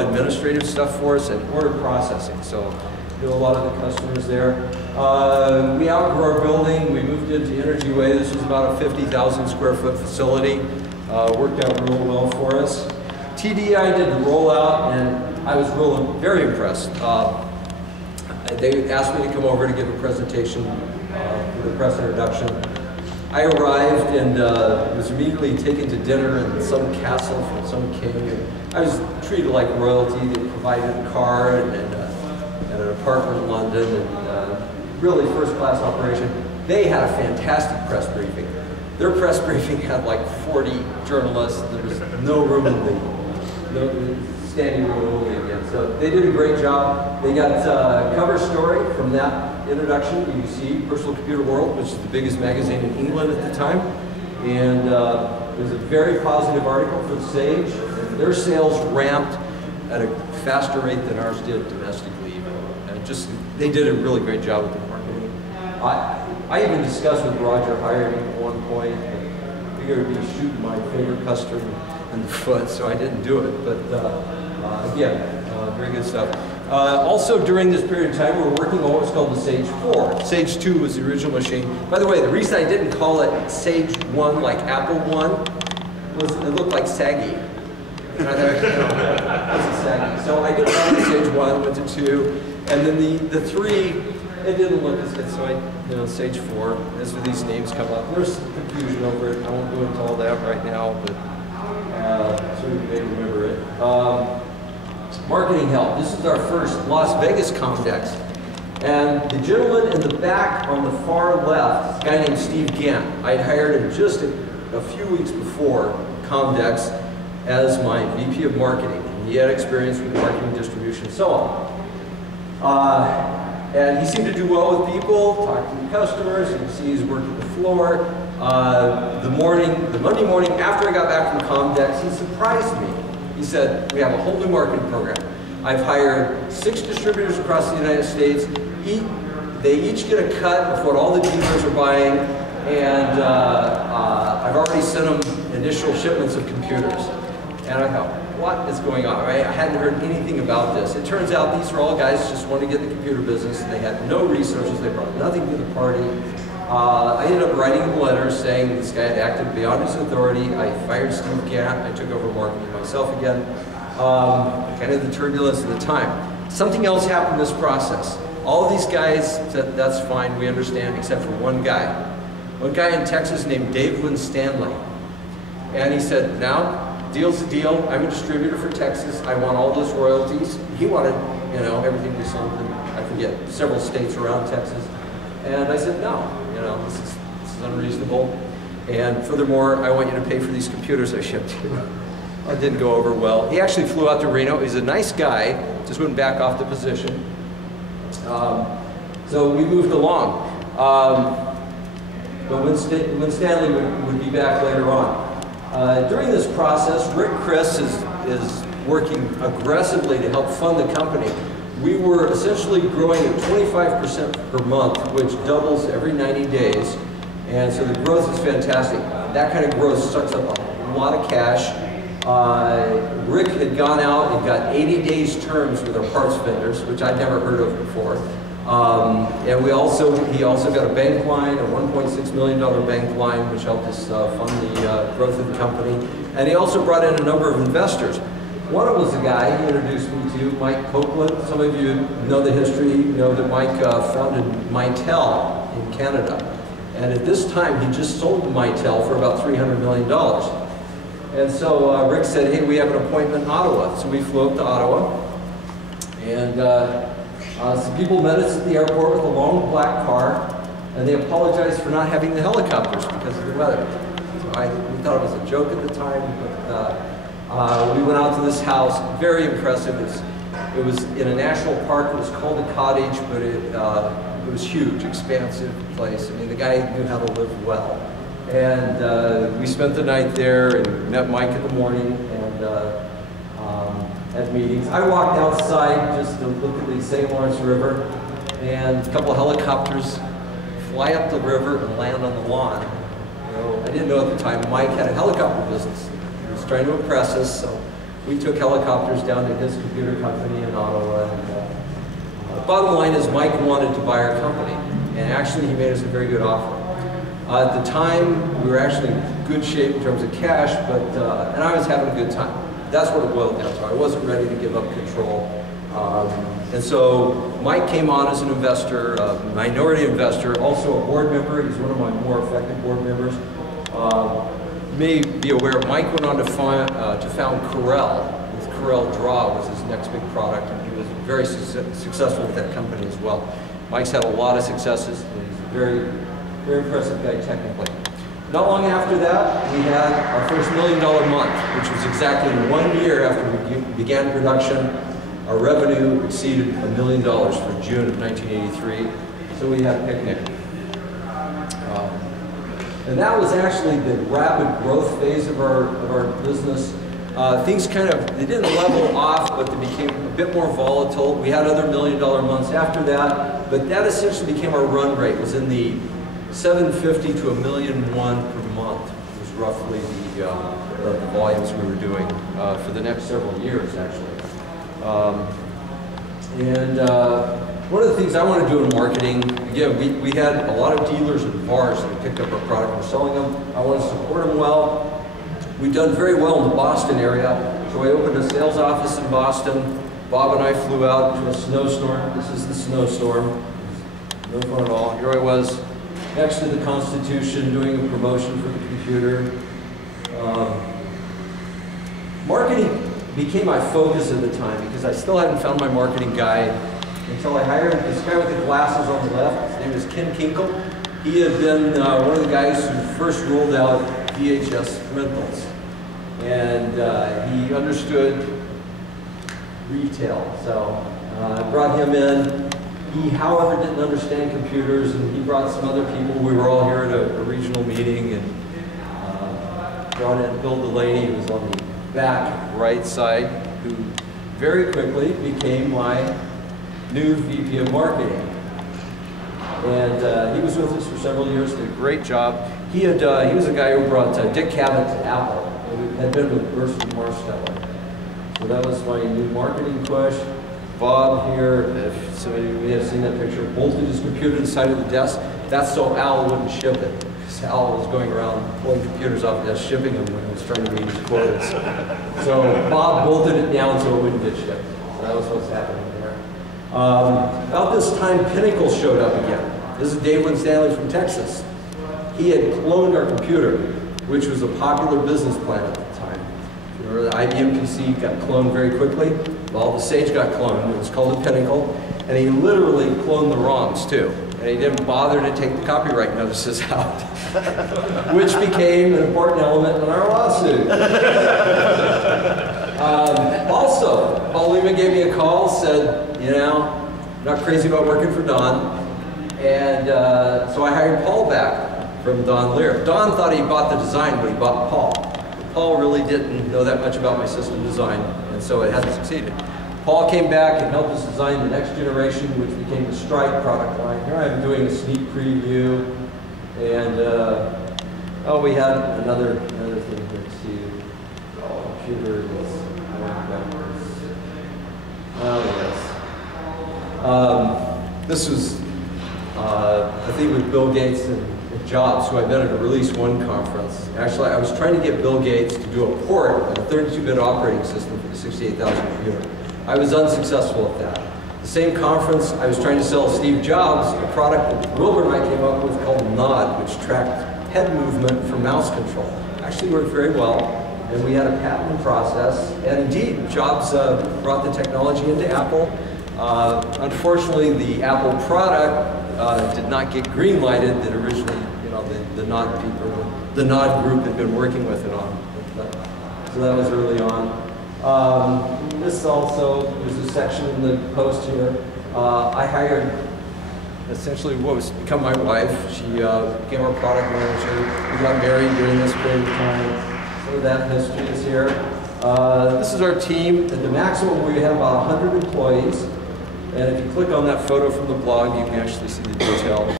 administrative stuff for us and order processing. So do a lot of the customers there. We outgrew our building. We moved into Energy Way. This was about a 50,000 square foot facility. Worked out real well for us. TDI did the rollout, and I was very impressed. They asked me to come over to give a presentation for the press introduction. I arrived and was immediately taken to dinner in some castle from some king. And I was treated like royalty. They provided a car and an apartment in London, and really first-class operation. They had a fantastic press briefing. Their press briefing had like 40 journalists. There was no room in the standing room only again. So they did a great job. They got a cover story from that introduction. You see Personal Computer World, which is the biggest magazine in England at the time. And it was a very positive article for Sage. And their sales ramped at a faster rate than ours did domestically. And they did a really great job with the marketing. I even discussed with Roger hiring at one point. I figured it would be shooting my favorite customer in the foot, so I didn't do it. But again, very good stuff. Also during this period of time, we were working on what's called the Sage 4. Sage 2 was the original machine. By the way, the reason I didn't call it Sage 1 like Apple 1 was it looked like saggy. And I thought, that's a saggy. So I didn't call it Sage 1, went to 2. And then the 3, it didn't look as good, so Sage 4, as these names come up. There's some confusion over it. I won't go into all that right now, but so you may remember it. Marketing help. This is our first Las Vegas Comdex. And the gentleman in the back on the far left, a guy named Steve Gant. I'd hired him just a few weeks before Comdex as my VP of Marketing. He had experience with marketing, distribution, and so on. And he seemed to do well with people, talk to the customers. You can see he's working the floor. The Monday morning after I got back from Comdex, he surprised me. He said, we have a whole new marketing program. I've hired 6 distributors across the United States. They each get a cut of what all the dealers are buying, and I've already sent them initial shipments of computers. And I thought, what is going on? I hadn't heard anything about this. It turns out these are all guys who just wanted to get the computer business. They had no resources. They brought nothing to the party. I ended up writing a letter saying this guy had acted beyond his authority. I fired Steve Gant. I took over marketing myself again. Kind of the turbulence of the time. Something else happened in this process. All of these guys said, that's fine, we understand, except for one guy. One guy in Texas named Dave Winstanley. And he said, now, deal's the deal. I'm a distributor for Texas. I want all those royalties. He wanted, everything we sold in, I forget, several states around Texas. And I said, no, this is unreasonable. And furthermore, I want you to pay for these computers I shipped you. It didn't go over well. He actually flew out to Reno. He's a nice guy, just went back off the position. So we moved along. But Winstanley would be back later on. During this process, Rick Chris is working aggressively to help fund the company. We were essentially growing at 25% per month, which doubles every 90 days. And so the growth is fantastic. That kind of growth sucks up a lot of cash. Rick had gone out and got 80 days terms with our parts vendors, which I'd never heard of before. And he also got a bank line, a $1.6 million bank line, which helped us fund the growth of the company. And he also brought in a number of investors. One of them was a guy he introduced me to, Mike Coleman. Some of you know the history, know that Mike founded Mitel in Canada. And at this time, he just sold to Mitel for about $300 million. And so Rick said, hey, we have an appointment in Ottawa. So we flew up to Ottawa. And some people met us at the airport with a long black car. And they apologized for not having the helicopters because of the weather. So we thought it was a joke at the time. But we went out to this house, very impressive. It was in a national park. It was called a cottage, but it was huge, expansive place. I mean, the guy knew how to live well. And we spent the night there and met Mike in the morning and had meetings. I walked outside just to look at the St. Lawrence River, and a couple of helicopters fly up the river and land on the lawn. I didn't know at the time Mike had a helicopter business. He was trying to impress us, so we took helicopters down to his computer company in Ottawa. And, the bottom line is Mike wanted to buy our company, and actually he made us a very good offer. At the time, we were actually in good shape in terms of cash, but and I was having a good time. That's what it boiled down to. I wasn't ready to give up control. And so Mike came on as an investor, a minority investor, also a board member. He's one of my more effective board members. You may be aware, Mike went on to found Corel. With Corel Draw was his next big product, and he was very successful with that company as well. Mike's had a lot of successes, and he's a very, very impressive guy technically. Not long after that, we had our first $1 million month, which was exactly 1 year after we began production. Our revenue exceeded $1 million for June of 1983, so we had a picnic. And that was actually the rapid growth phase of our business. Things they didn't level off, but they became a bit more volatile. We had other $1 million months after that, but that essentially became our run rate. It was in the $750,000 to $1.1 million per month was roughly the volumes we were doing for the next several years, actually. One of the things I want to do in marketing, again, we had a lot of dealers and bars that picked up our product and were selling them. I want to support them well. We've done very well in the Boston area, so I opened a sales office in Boston. Bob and I flew out to a snowstorm. This is the snowstorm. No fun at all. Here I was next to the Constitution doing a promotion for the computer. Marketing became my focus at the time because I still hadn't found my marketing guy until I hired this guy with the glasses on the left. His name is Ken Kinkle. He had been one of the guys who first rolled out VHS rentals, and he understood retail. So I brought him in. He, however, didn't understand computers, and he brought some other people. We were all here at a regional meeting, and brought in Bill Delaney, who was on the back right side, who very quickly became my new VP of marketing. And he was with us for several years, did a great job. He was a guy who brought Dick Cavett to Apple, and had been with Burst and Marsteller. So that was my new marketing push. Bob here, if some of you may have seen that picture, bolted his computer to the side of the desk. That's so Al wouldn't ship it. Because Al was going around pulling computers off the desk, shipping them when he was trying to meet his quotas. So Bob bolted it down so it wouldn't get shipped. So that was what's happening there. About this time, Pinnacle showed up again. This is Dave Winstanley from Texas. He had cloned our computer, which was a popular business plan at the time. Remember, the IBM PC got cloned very quickly. Well, the Sage got cloned. It was called a Pinnacle. And he literally cloned the ROMs, too. And he didn't bother to take the copyright notices out, which became an important element in our lawsuit. Also, Paul Lehman gave me a call, said, you know, I'm not crazy about working for Don. And so I hired Paul back from Don Lear. Don thought he bought the design, but he bought Paul. Paul really didn't know that much about my system design, and so it hasn't succeeded. Paul came back and helped us design the next generation, which became the Strike product line. Here I am doing a sneak preview, and oh, we had another thing here to see. Oh, computer is going backwards. Oh yes. This was I think with Bill Gates and Jobs, who I met at a Release 1 conference. Actually, I was trying to get Bill Gates to do a port of a 32-bit operating system for the 68,000 computer. I was unsuccessful at that. The same conference, I was trying to sell Steve Jobs a product that Wilbur and I came up with called Nod, which tracked head movement for mouse control. Actually worked very well, and we had a patent process. And indeed, Jobs brought the technology into Apple. Unfortunately, the Apple product did not get green-lighted that originally, you know, the Nod people, the Nod group had been working with it on. So that was early on. This also, there's a section in the post here. I hired essentially what was become my wife. She became our product manager. We got married during this period of time. Some of that history is here. This is our team. At the maximum, we have about 100 employees. And if you click on that photo from the blog, you can actually see the detail.